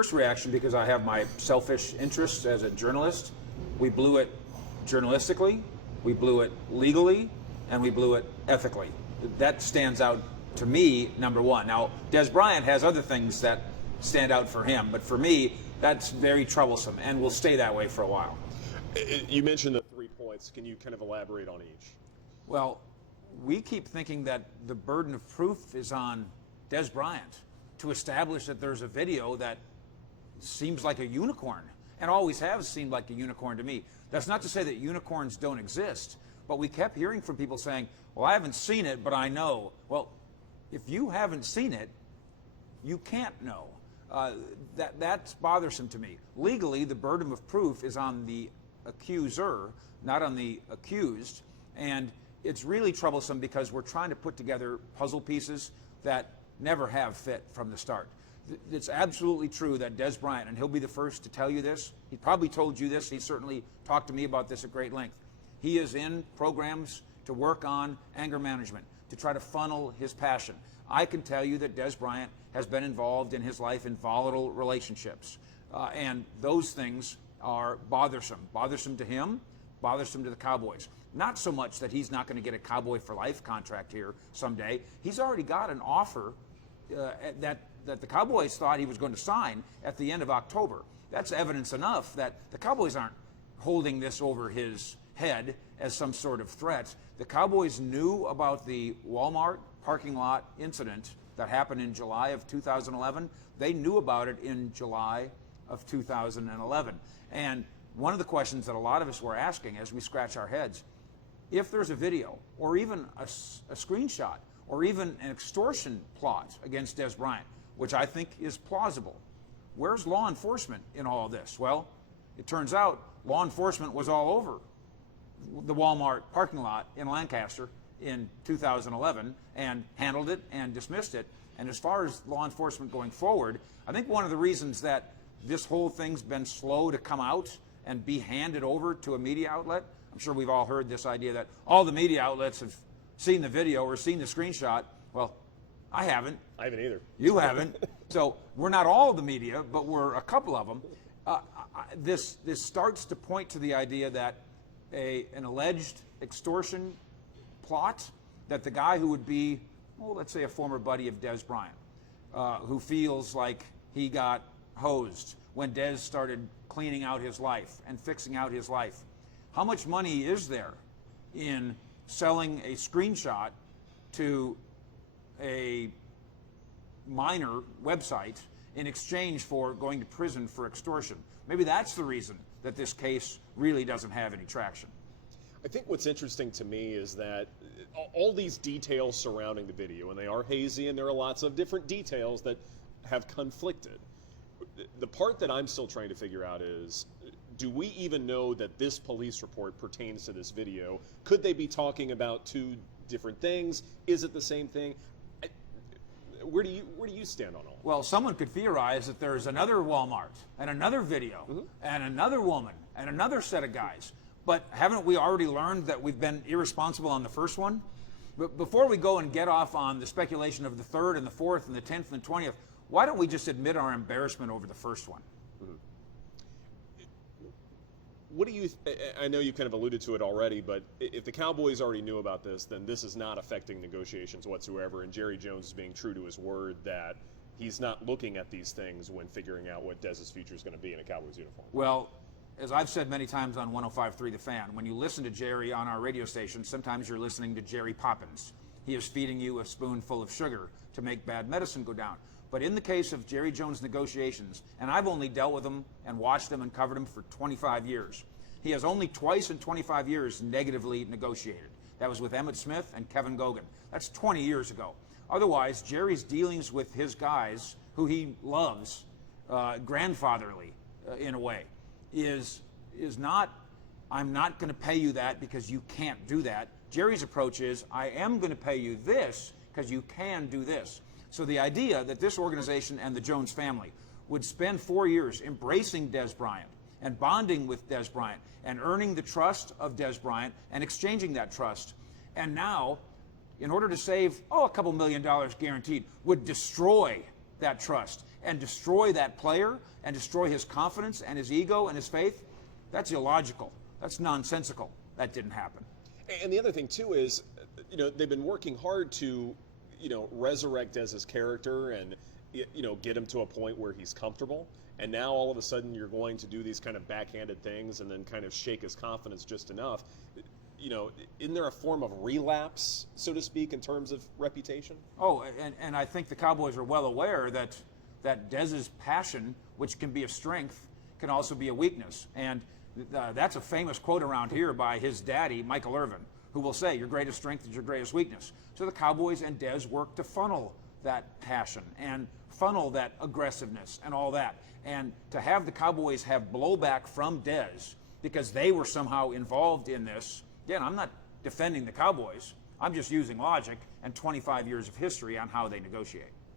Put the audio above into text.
first reaction, because I have my selfish interests as a journalist, we blew it journalistically, we blew it legally, and we blew it ethically. That stands out to me, number one. Now, Dez Bryant has other things that stand out for him, but for me, that's very troublesome and will stay that way for a while. You mentioned the 3 points. Can you kind of elaborate on each? Well, we keep thinking that the burden of proof is on Dez Bryant to establish that there's a video that seems like a unicorn, and always has seemed like a unicorn to me. That's not to say that unicorns don't exist, but we kept hearing from people saying, well, I haven't seen it, but I know. Well, if you haven't seen it, you can't know. That's bothersome to me. Legally, the burden of proof is on the accuser, not on the accused, and it's really troublesome because we're trying to put together puzzle pieces that never have fit from the start. It's absolutely true that Dez Bryant, and he'll be the first to tell you this, he probably told you this, he certainly talked to me about this at great length. He is in programs to work on anger management, to try to funnel his passion. I can tell you that Dez Bryant has been involved in his life in volatile relationships, and those things are bothersome. Bothersome to him, bothersome to the Cowboys. Not so much that he's not going to get a Cowboy for Life contract here someday. He's already got an offer that the Cowboys thought he was going to sign at the end of October. That's evidence enough that the Cowboys aren't holding this over his head as some sort of threat. The Cowboys knew about the Walmart parking lot incident that happened in July of 2011. They knew about it in July of 2011. And one of the questions that a lot of us were asking as we scratch our heads, if there's a video or even a screenshot or even an extortion plot against Dez Bryant, which I think is plausible, where's law enforcement in all of this? Well, it turns out law enforcement was all over the Walmart parking lot in Lancaster in 2011 and handled it and dismissed it. And as far as law enforcement going forward, I think one of the reasons that this whole thing's been slow to come out and be handed over to a media outlet, I'm sure we've all heard this idea that all the media outlets have seen the video or seen the screenshot. Well, I haven't. I haven't either. You haven't. So we're not all the media, but we're a couple of them. This starts to point to the idea that an alleged extortion plot, that the guy who would be, well, let's say a former buddy of Dez Bryant, who feels like he got hosed when Dez started cleaning out his life and fixing out his life. How much money is there in selling a screenshot to a minor website in exchange for going to prison for extortion? Maybe that's the reason that this case really doesn't have any traction. I think what's interesting to me is that all these details surrounding the video, and they are hazy, and there are lots of different details that have conflicted. The part that I'm still trying to figure out is, do we even know that this police report pertains to this video? Could they be talking about two different things? Is it the same thing? Where do you stand on all that? Well, someone could theorize that there's another Walmart and another video and another woman and another set of guys. But haven't we already learned that we've been irresponsible on the first one? But before we go and get off on the speculation of the third and the fourth and the 10th and the 20th, why don't we just admit our embarrassment over the first one? What do you, I know you kind of alluded to it already, but if the Cowboys already knew about this, then this is not affecting negotiations whatsoever, and Jerry Jones is being true to his word that he's not looking at these things when figuring out what Dez's future is going to be in a Cowboys uniform. Well, as I've said many times on 105.3 The Fan, when you listen to Jerry on our radio station, sometimes you're listening to Jerry Poppins. He is feeding you a spoonful of sugar to make bad medicine go down. But in the case of Jerry Jones negotiations, and I've only dealt with him and watched him and covered him for 25 years, he has only twice in 25 years negatively negotiated. That was with Emmitt Smith and Kevin Gogan. That's 20 years ago. Otherwise, Jerry's dealings with his guys, who he loves, grandfatherly in a way, is not, I'm not going to pay you that because you can't do that. Jerry's approach is, I am going to pay you this because you can do this. So the idea that this organization and the Jones family would spend 4 years embracing Dez Bryant and bonding with Dez Bryant and earning the trust of Dez Bryant and exchanging that trust, and now, in order to save, a couple $1 million guaranteed, would destroy that trust and destroy that player and destroy his confidence and his ego and his faith, that's illogical. That's nonsensical. That didn't happen. And the other thing too is, they've been working hard to, resurrect Dez's character and, get him to a point where he's comfortable. And now all of a sudden you're going to do these kind of backhanded things and then kind of shake his confidence just enough. Isn't there a form of relapse, so to speak, in terms of reputation? Oh, and I think the Cowboys are well aware that Dez's passion, which can be a strength, can also be a weakness. And that's a famous quote around here by his daddy, Michael Irvin, who will say, your greatest strength is your greatest weakness. So the Cowboys and Dez work to funnel that passion and funnel that aggressiveness and all that. And to have the Cowboys have blowback from Dez because they were somehow involved in this, again, I'm not defending the Cowboys. I'm just using logic and 25 years of history on how they negotiate.